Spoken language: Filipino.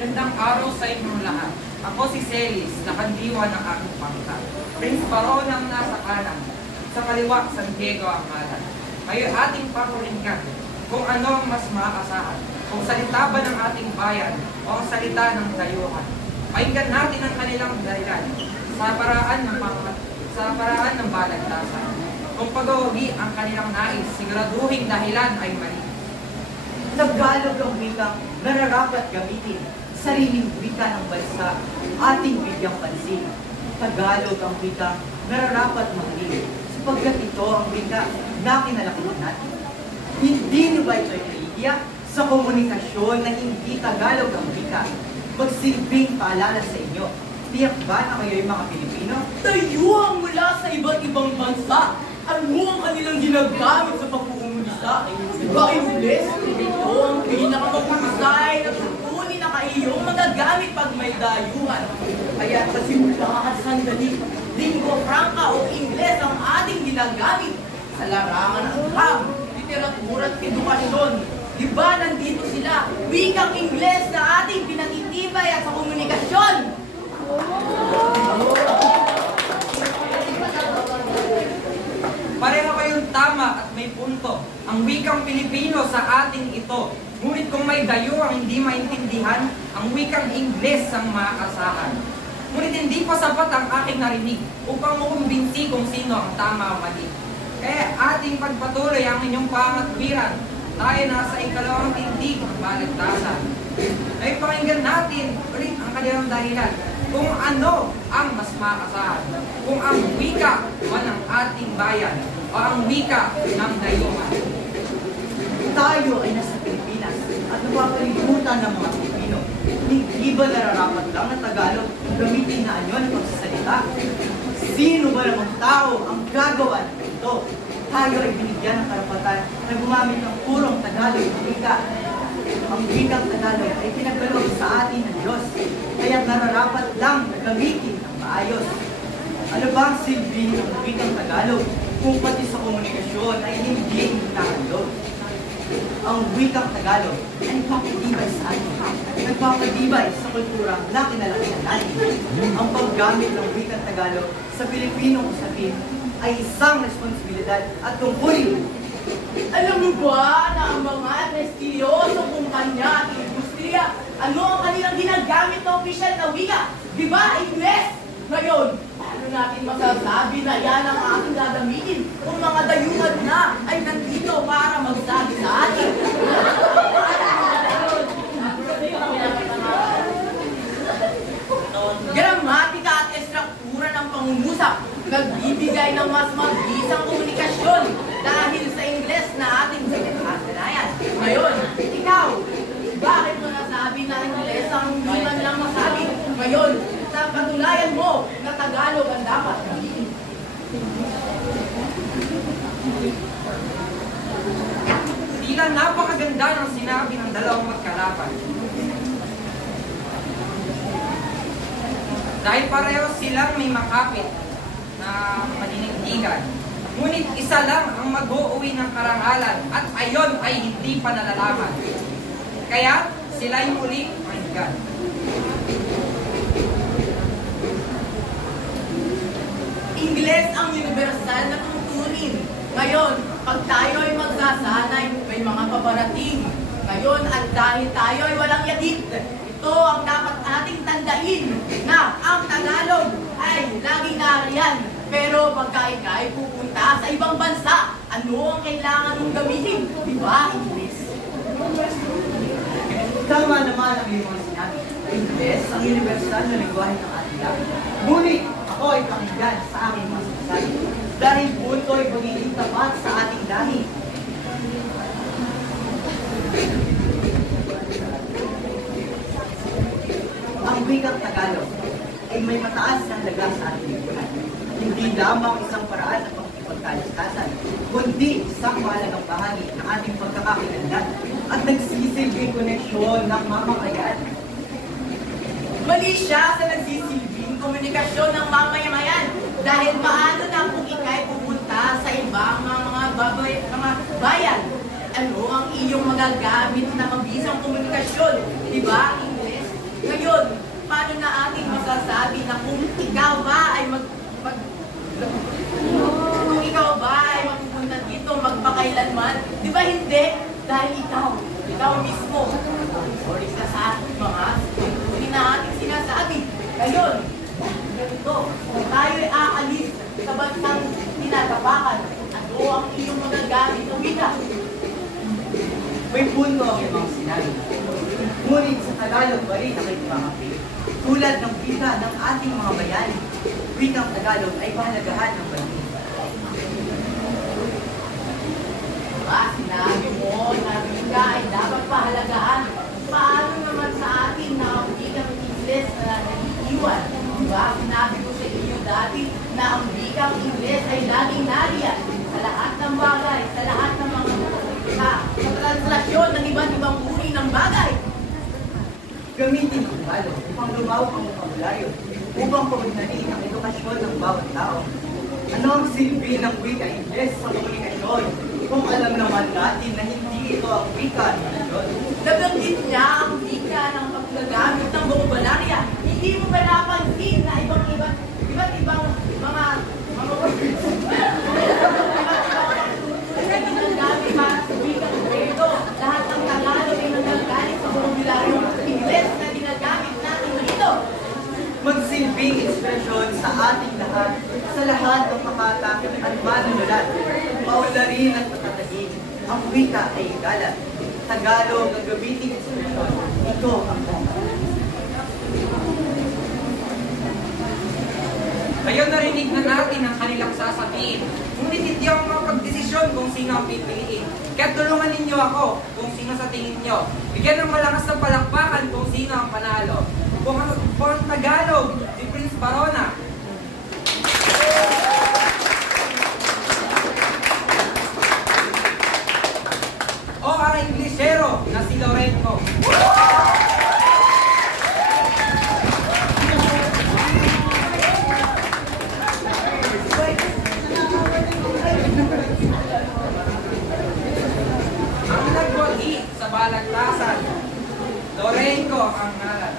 Gandang araw sa inyong lahat. Ako si Celis, nakandiwa ng aking pangka. Prince Baron ang nasa kanan, sa kaliwa, San Diego ang ngalan. Ngayon ating pakuringgan kung ano ang mas maaasahan, kung salita ba ng ating bayan o ang salita ng dayuhan. Pakinggan natin ang kanilang dahilan sa paraan ng balagtasan. Kung pag-uuwi ang kanilang nais, siguraduhing dahilan ay mali. Tagalog ang wikang nararapat gamitin, sariling wika ng bansa, ating bigyang pansin. Tagalog ang wikang nararapat mahalin, sapagkat ito ang wika na kinalakihan natin. Hindi niyo ba ito'y naiiyak sa komunikasyon na hindi Tagalog ang wika? Magsilbing paalala sa inyo, tiyak ba na kayo'y mga Pilipino? Dayuhang mula sa iba't ibang bansa, ano ang kanilang ginagamit sa pag-uumulisa? Iba Ingles, ito ang pinakamahusay na tuntunin na kaiyong magagamit pag may dayuhan. Kaya sa simula at sandali, lingua franca o Ingles ang ating ginagamit sa larangan ng ham, literatura at edukasyon. Diba nandito sila, wikang Ingles na ating pinatitibay at sa komunikasyon? Pareho kayong tama at may punto. Ang wikang Pilipino sa ating ito. Ngunit kung may dayo ang hindi maintindihan, ang wikang Ingles ang maaasahan. Ngunit hindi pa sapat ang aking narinig upang makumbinsi kung sino ang tama o mali. Kaya ating pagpatuloy ang inyong pangatwiran. Tayo nasa ikalawang tindig ng balagtasan. Ay pakinggan natin ulit ang kanilang dahilan kung ano ang mas maaasahan. Kung ang wika man ng ating bayan o ang wika ng dayuhan. Tayo ay nasa Pilipinas at napapalibutan ng mga Pilipino. Hindi ba nararapat lang na Tagalog ang gamitin na anyo ng pagsasalita? Sino ba namang tao ang gagawa ng ito? Tayo ay binigyan ng karapatan na gumamit ng purong Tagalog ng wika. Ang wikang Tagalog ay pinagkaloob sa atin ng Diyos, kaya nararapat lang na gamitin ng maayos. Ano ba ang silbi ng wikang Tagalog kung pati sa komunikasyon ay hindi hinahandog? Ang wikang Tagalog ay nagpapatibay sa atin, nagpapatibay sa kulturang na kinalakihan natin. Ang paggamit ng wikang Tagalog sa Pilipinong usapin ay isang responsibilidad at tungkulin. Alam mo ba na ang mga prestiyosong kumpanya at industriya, ano ang kanilang ginagamit na opisyal na wika? Di ba, Ingles? Ngayon, paano natin masasabi na yan ang ating gagamitin kung mga dayuhan na ay nandito para magsabi sa atin? Gramatika at estruktura ng pangungusap nagbibigay ng mas mabisang komunikasyon dahil sa Ingles na ating sinasanayan. Ngayon, ikaw, bakit mo nasabi na Ingles ang hindi man lang masabi? Ngayon, sa katulayan mo na Tagalog ang dapat gamitin. Tila napakaganda ng sinabi ng dalawang magkalaban. Dahil pareho silang may makapit na paninindigan. Ngunit isa lang ang mag-uuwi ng karangalan at ayon ay hindi pa nalalaman. Kaya sila'y muli pakinggan. Ingles ang universal na tuntunin. Ngayon, pag tayo ay magsasanay, may mga paparating. Ngayon, at dahil tayo ay walang yadid, ito ang dapat ating tandain na ang Tagalog ay laging nariyan. Pero pagka ikaw ay pupunta sa ibang bansa, ano ang kailangan mong gamitin? Di ba, Ingles? Tama naman ang iyong mga sinabi. Ingles ang universal na lingwahe ng ating lahat. Ngunit ako ay pakinggan sa aking mga sinasabi. Dahil punto ay pagiging tapat sa ating lahi. Ang wikang Tagalog ay may mataas na halaga sa ating lipunan. Hindi lamang isang paraan ng pagkakaligtasan, kundi isang mahalagang bahagi ng ating pagkakakilanlan at nagsisilbing koneksyon ng mamamayan. Mali siya sa nagsisilbing komunikasyon ng mamamayan dahil paano na kung ikay pupunta sa ibang mga bayan? Ano ang iyong magagamit na mabisang komunikasyon? Di ba, Ingles? na kung ikaw ba ay kung ikaw ba ay mapupunta dito magpakailanman. Di ba hindi? Dahil ikaw mismo. Sorry sa mga hindi na ating sinasabi. Ngayon, ganito, kung tayo'y aalis sa bansang tinatapakan, ano ang iyong magagamit na wika? May punto ang ibang sinabi. Ngunit sa Tagalog pa rin nakikipangapit. Tulad ng wika ng ating mga bayani, wikang Tagalog ay pahalagahan ng banhin. Diba, sinabi mo na wika ay dapat pahalagahan. Paano naman sa atin na ang wikang Ingles na naiiwan? Diba, sinabi ko sa iyo dati na ang wikang Ingles ay laging nariyan sa lahat ng bagay, sa lahat ng mga sa translasyon ng iba't ibang uri ng bagay. Gamitin ang Tagalog upang lumawak ang vocabulary upang paunlarin ang edukasyon ng bawat tao. Ano ang silbi ng wika Ingles sa komunikasyon kung alam naman natin na hindi ito ang wika ng nasyon? Nabanggit niya ang wika ng paggagamit ng vocabulary. Hindi mo ba napansin na iba't ibang mga words ay ginagamit para sa wikang Grego. Lahat ng Tagalog ay nagagalit sa vocabulary ng Ingles na ginagamit natin dito. Magsilbing inspirasyon sa ating lahat, sa lahat ng makata at manunulat. Paunlarin at patatagin. Ang wika ay igalat. Tagalog ang gamitin inspirasyon. Ito ang Ngayon narinig na natin ang kanilang sasabihin. Ngunit hindi ako makapagdesisyon kung sino ang pipiliin. Kaya tulungan ninyo ako kung sino sa tingin nyo. Bigyan ng malakas ng palakpakan kung sino ang panalo. Kung ang Tagalog, si Prince Barona. O ang Inglesero na si Lorenzo. Ang nagwagi sa balagtasan. Lorenzo ang ngalan.